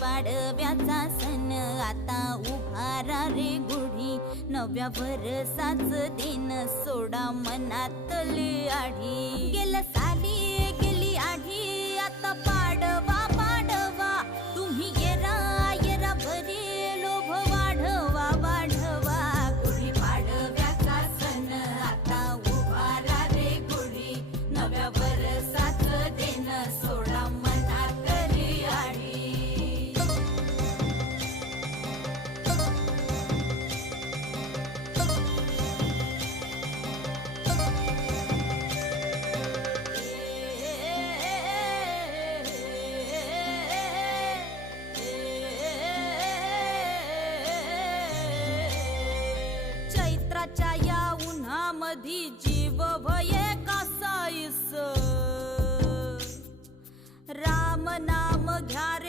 पाडव्याचा सण आता उभारा रे गुढी, नव्या वर्षाच दिन सोडा मनातली आढी. गेल्या साली गेली आढी, आता पाडवा पाडवा, तुम्ही येरा येरा भरी लोभ वाढवा वाढवा. गुढी पाडव्याचा सण आता उभारा रे गुढी, नव्या वर्षाच दिन सोडा मनातली आढी. चैत्राच्या या उन्हामधी जीव भये कासाईस, राम नाम घ्या रे